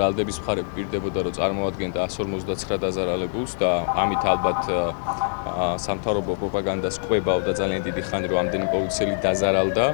ბრალდების მხარე პირდებოდა, რომ წარმოადგენდა 159 დაზარალებულს და ამით ალბათ სამთავრობო პროპაგანდას ყვებაო და ძალიან დიდი ხანი რომ ამდენი პოლიციელი დაზარალდა,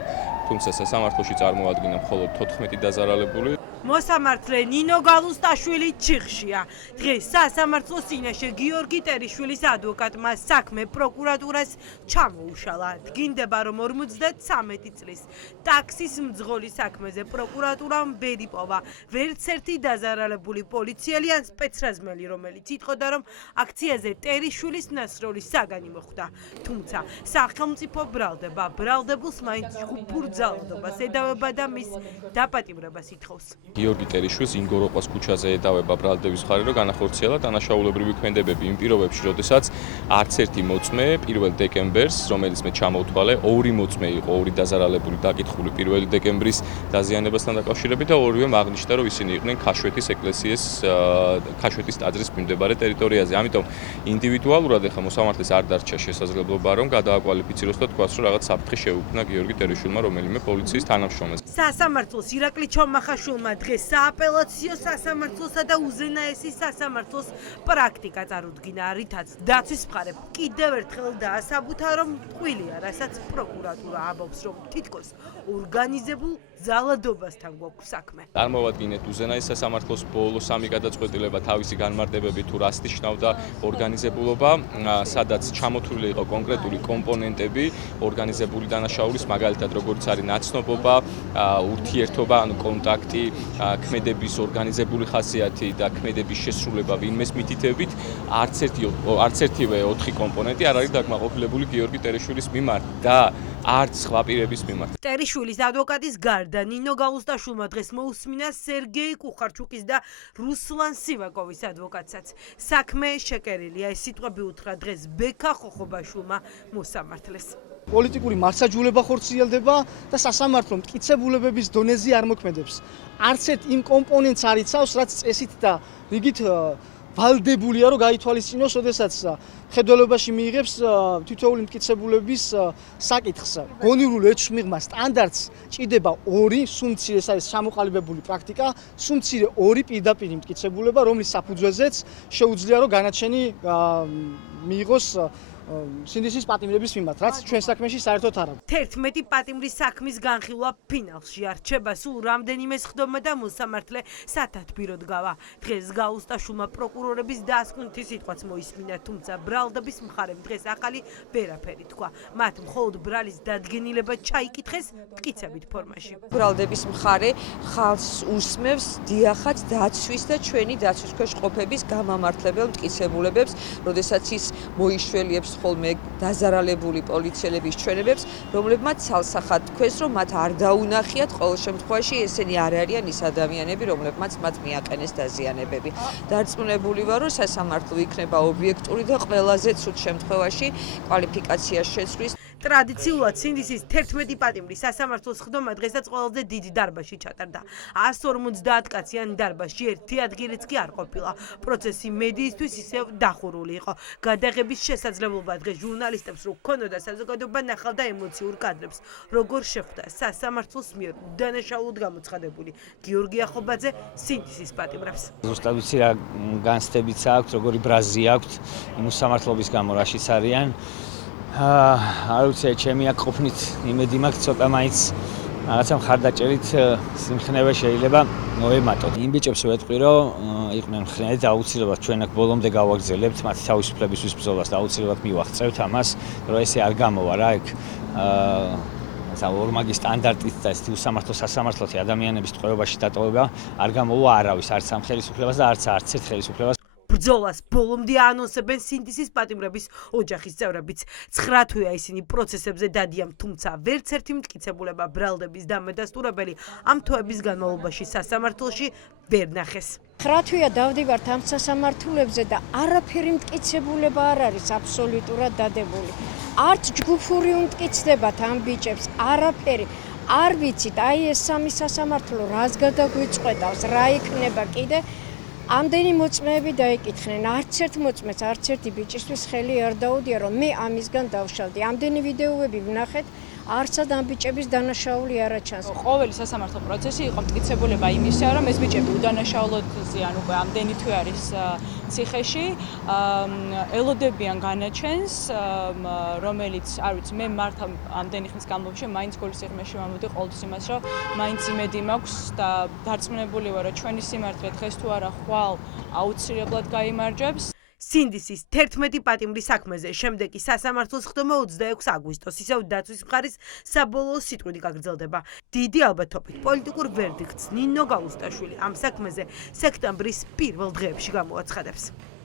თუმცა სასამართლოში წარმოადგენდა მხოლოდ 14 დაზარალებული. მოსამართლე ნინო გალუსტაშვილი ჩიხშია. დღეს სასამართლოს წინაშე გიორგი ტერიშვილის ადვოკატმა საქმე პროკურატურას ჩამოუშალა. დგინდება, რომ 53 წლის ტაქსის მძღოლის საქმეზე პროკურატურამ ვერ იპოვა ვერც ერთი დაზარალებული პოლიციელი ან სპეცრაზმელი, რომელიც იტყოდა, რომ აქციაზე ტერიშვილის ნასროლის საგანი მოხვდა. თუმცა სახელმწიფო ბრალდება ბრალდებულს მაინც ჯგუფურ ძალადობას ედავება და მის დაპატიმრებას ითხოვს. გიორგი ტერიშვილს ინგოროყვას ქუჩაზე ედავება ბრალდების მხარე, რომ განახორციელა დანაშაულებრივი ქმედებები იმ პირობებში, როდესაც არც ერთი მოწმე 1 დეკემბერს, რომელიც მე ჩამოვთვალე, 2 მოწმე იყო, 2 დაზარალებული დაკითხული 1 დეკემბრის დაზიანებასთან დაკავშირებით და ორივემ აღნიშნა, რომ ისინი იყვნენ ქაშვეთის ეკლესიის, ქაშვეთის ტაძრის მიმდებარე ტერიტორიაზე. ამიტომ ინდივიდუალურად ახლა მოსამართლეს არ დარჩა შესაძლებლობა, რომ გადააკვალიფიციროს და თქვას, რომ რაღაც საფრთხე შეუქმნა გიორგი ტერიშვილმა რომელიმე პოლიციის თანამშრომელს. სასამართლოს ირაკლი ჩომახაშვილმა დღეს სააპელაციო სასამართლოსა და უზენაესი სასამართლოს პრაქტიკა წარუდგინა, რითაც დაცვის მხარემ კიდევ ერთხელ დაასაბუთა, რომ ტყუილია, რასაც პროკურატურა ამბობს, რომ თითქოს ორგანიზებულ ძალადობასთან გვაქვს საქმე. წარმოვადგინეთ უზენაეს სასამართლოს ბოლო 3 გადაწყვეტილება თავისი განმარტებები თუ რას ნიშნავდა ორგანიზებულობა, სადაც ჩამოთვლილი იყო კონკრეტული კომპონენტები ორგანიზებული დანაშაულის, მაგალითად როგორც არის ნაცნობობა, ურთიერთობა, ანუ კონტაქტი, ქმედების ორგანიზებული ხასიათი და ქმედების შესრულება ვინმეს მითითებით, არც ერთივე 4 კომპონენტი არ არის დაკმაყოფილებული გიორგი ტერიშვილის მიმართ და არც სხვა პირების მიმართ. ტერიშვილის ადვოკატის გარდა ნინო გალუსტაშვილმა დღეს მოусმინა სერგეი კუხარჩუკის და რუსლან სივაკოვის ადვოკატსაც. საქმე შეკერილია, ეს სიტყვები უთხრა დღეს ბექა ხოხობაშვილმა მოსამართლეს. პოლიტიკური მარცხაჯულება ხორციელდება და სასამართლო მტკიცებულებების დონეზე არ მოქმედებს. არც ერთ იმ კომპონენტს არ იცავს, რაც წესით და რიგით ვალდებულია, რომ გაითვალისწინოს, როდესაც ხედველობაში მიიღებს თითოეული მტკიცებულების საკითხს. გონივრულ ეჭვს მიღმა სტანდარტს ჭირდება 2, სუმცირე, ეს არის ჩამოყალიბებული პრაქტიკა, სუმცირე 2 პირდაპირ მტკიცებულება, რომლის საფუძველზეც შეუძლია, რომ განაჩენი მიიღოს სინდისის პატიმრების მიმართ, რაც ჩვენ საქმეში საერთოდ არ არის. 11 პატიმრის საქმის განხილვა ფინალში არჩება, სულ რამდენიმე სხდომა და მოსამართლე სათათბიროდ გავა. დღეს გალუსტაშვილმა პროკურორების დასკვნითი სიტყვაც მოისმინა, თუმცა ბრალდების მხარემ დღეს ახალი ვერაფერი თქვა. მათ მხოლოდ ბრალის დადგენილება ჩაიკითხეს მტკიცებით ფორმაში. ბრალდების მხარე ხალხს უსმევს დიახაც დაცვის და ჩვენი დაცვის ქვეშ ყოფების გამამართლებელ მტკიცებულებებს, როდესაც ის მოიშველიებს ხოლმე დაზარალებული პოლიციელების ჩვენებებს, რომლებმაც ცალსახად თქვეს, რომ მათ არ დაუნახიათ, ყოველ შემთხვევაში ესენი არ არიან ის ადამიანები, რომლებმაც მათ მიაყენეს დაზიანებები. დარწმუნებული ვარ, რომ სასამართლო იქნება ობიექტური და ყველაზე ცუდ შემთხვევაში კვალიფიკაციას შეცვლის. ტრადიციულად სინდისის 11 პატიმრის სასამართლოს სხდომა დღესაც ყველაზე დიდი დარბაზში ჩატარდა. 150 კაციანი დარბაზში ერთი ადგილიც კი არ ყოფილა. პროცესი მედიისთვის ისევ დახურული იყო. გადაღების შესაძლებლობა დღეს ჟურნალისტებს რო ჰქონოდა, საზოგადოება ნახავდა ემოციურ კადრებს, როგორ შეხვდა სასამართლოს მიერ უდანაშაულოდ გამოცხადებული გიორგი ახობაძე სინდისის პატიმრებს. ზუსტად ვიცი რა განცდებიც აქვს, როგორი ბრაზი აქვს იმ უსამართლობის გამო, რაშიც არიან. არ ვიცი, ჩემი აქ ყოფნით იმედი მაქვს, ცოტა მაინც რაღაცა მხარდაჭერით სიმხნევე შეიძლება მოემატოთ. იმ ბიჭებს ვეთყვი, რომ იყვნენ მხნედი და აუცილებლად ჩვენ აქ ბოლომდე გავაგრძელებთ მათი თავისუფლებისთვის ბრძოლას და აუცილებლად მივახცევთ ამას, რომ ესე არ გამოვა რა იქ ორმაგი სტანდარტით და ესეთი უსამართლო სასამართლოთი ადამიანების ტყვეობაში დატოვება არ გამოვა არავის, არც ამ ხელისუფლებას და არც ერთ ხელისუფლებას. ბრძოლას ბოლომდე აანონსებენ სინდისის პატიმრების ოჯახის წევრებიც. 9 თვეა ისინი პროცესებზე დადიან, თუმცა ვერც ერთი მტკიცებულება ბრალდების დამადასტურებელი ამ თვეების განმავლობაში სასამართლოში ვერ ნახეს. 9 თვეა დავდივართ ამ სასამართლოებზე და არაფერი მტკიცებულება არ არის აბსოლუტურად დადებული. არც ჯგუფური უმტკიცდებათ ამ ბიჭებს, არაფერი. არ ვიცით, აი ეს სამი სასამართლო რას გადაგვიწყვეტავს, რა იქნება კიდე. ამდენი მოწმეები დაიკითხნენ, არც ერთ მოწმეს, არც ერთი ბიჭისთვის ხელი არ დაუდია, რომ მე ამისგან დავშალდი. ამდენი ვიდეოები ვნახეთ, არცად ამ ბიჭების დანაშაული არ აჩანს. ყოველი სასამართლო პროცესი იყო მტკიცებულება იმისა, რომ ეს ბიჭები უდანაშაულოდ ზიან უკვე ამდენი თვე არის ციხეში, ელოდებიან განაჩენს, რომელიც, არ ვიცი, მე მართ ამდენი ხნის განმავლობაში მაინც გულის სიღრმეში ვამბობდი ყოველთვის იმას, რომ მაინც იმედი მაქვს და დარწმუნებული ვარ, რომ ჩვენი სიმართლე დღეს თუ არა ხვალ აუცილებლად გაიმარჯვებს. სინდისის 11 პატიმრის საქმეზე შემდეგ კი სასამართლოს ხდომა 26 აგვისტოს ისევ დაცვის მხარის საბოლოო სიტყვით გაგრძელდება. დიდი ალბათობით პოლიტიკურ ვერდიქტს ნინო გალუსტაშვილი ამ საქმეზე სექტემბრის პირველ დღეებში გამოაცხადებს.